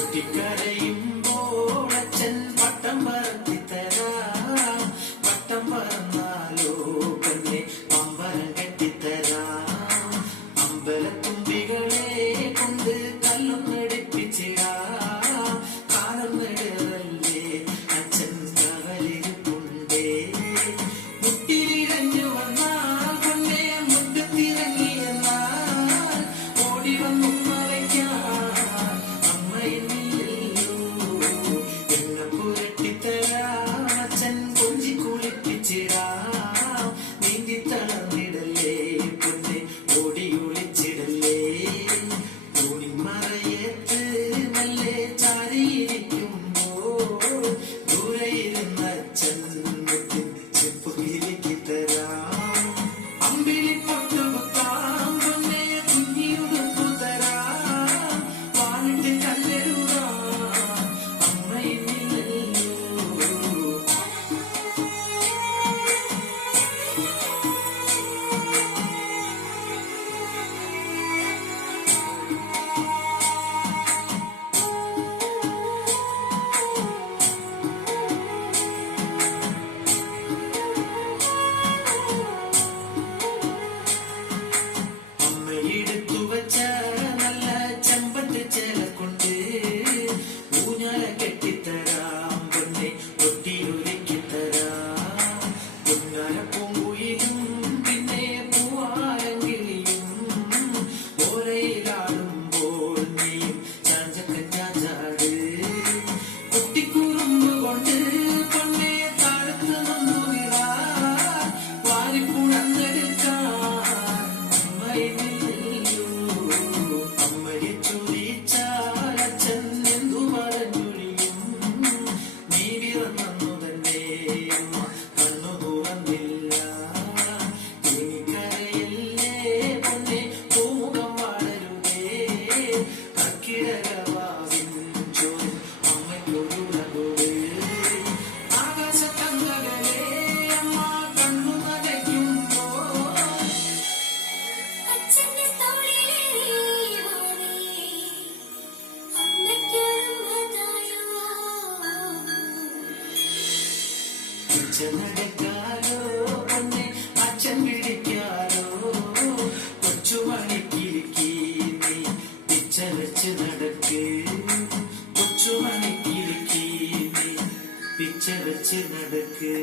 പൊട്ടിക്കരയുമ്പോൾ അച്ഛൻ പട്ടം പറത്തി തരാം. പട്ടം പറന്നാലോ പെണ്ണെ അമ്പലം കെട്ടിത്തരാം. അമ്പലത്തുമ്പികളെ കൊണ്ട് കല്ലും നടിപ്പിച്ചിടാം. കാലം നെടുവല്ലേ അച്ഛൻ കവലിരിപ്പുണ്ടേ. മുട്ടിലിഴഞ്ഞു വന്നാൽ പൊന്നെ മുറ്റത്തിറങ്ങിയെന്നാൽ ഓടി വന്നു മറയ്ക്കാൻ അമ്മയില്ലല്ലോ. എന്നെ പുരട്ടിത്തരാം അച്ഛൻ കൊഞ്ചി കുളിപ്പിച്ചിടാം. നീന്തി തളർന്നിടല്ലേ പൊന്നെ ഓടി ഒളിച്ചിടല്ലേ. ഓടിമറയത്ത് നല്ല ചാരിയിരിക്കുമ്പോൾ ദൂരെ ഇരുന്ന അച്ഛൻ ചെപ്പ് കിലുക്കി തരാം. അമ്പിളി പൊട്ടുകുത്താം പൊന്നെ കുഞ്ഞിയുടുപ്പു തരാം. വാനിട്ട് കല്ലെഴുതാം അമ്മയില്ലല്ലോ. അമ്മയെടുത്തു വച്ച നല്ല ചെമ്പത്ത് ചേല കൊണ്ട് ഊഞ്ഞാല കെട്ടിത്തരാം പൊന്നെ ഒട്ടിയൊരുക്കിത്തരാം. പൊന്നാല പൂങ്കുയിലും പിന്നെ പൂവാലങ്കിളിയും ഓരയിലാടുമ്പോൾ നീയും ചാഞ്ചക്കഞ്ഞാഞ്ചാട്. കുട്ടിക്കുറുമ്പ് കൊണ്ട് പൊന്നെ താഴത്ത് നിന്നു വീഴാൻ വാരിപ്പുഴന്നെടുക്കാൻ അമ്മയില്ലല്ലോ. അമ്മയെ ചോദിച്ചാൽ അച്ഛൻ എന്തു പറഞ്ഞൊഴിയും. നീ വിറന്നു തന്നെ അമ്മ കണ്ണു തുറന്നില്ല. എനിക്കറിയല്ലേ പൊന്നെ പൂമുഖം വളരുതേ. കർക്കിടകവാവിൻ ചോരും അമ്മയ്ക്കൊരുളകുവേ. ആകാശത്തങ്കകളെ അമ്മ കണ്ണു നനയ്ക്കുമ്പോൾ അച്ഛന്റെ തോളിലേറി അമ്മയ്ക്കൊരുങ്ങതായോ. പിച്ച നടക്കാലോ പൊന്നെ അച്ഛൻ പിടിക്കാലോ. കൊച്ചുമണിക്കിരിക്കി നീ പിച്ച വെച്ച് നടക്ക്. കൊച്ചുമണിക്കിരിക്കി നീ പിച്ച വെച്ച് നടക്ക്.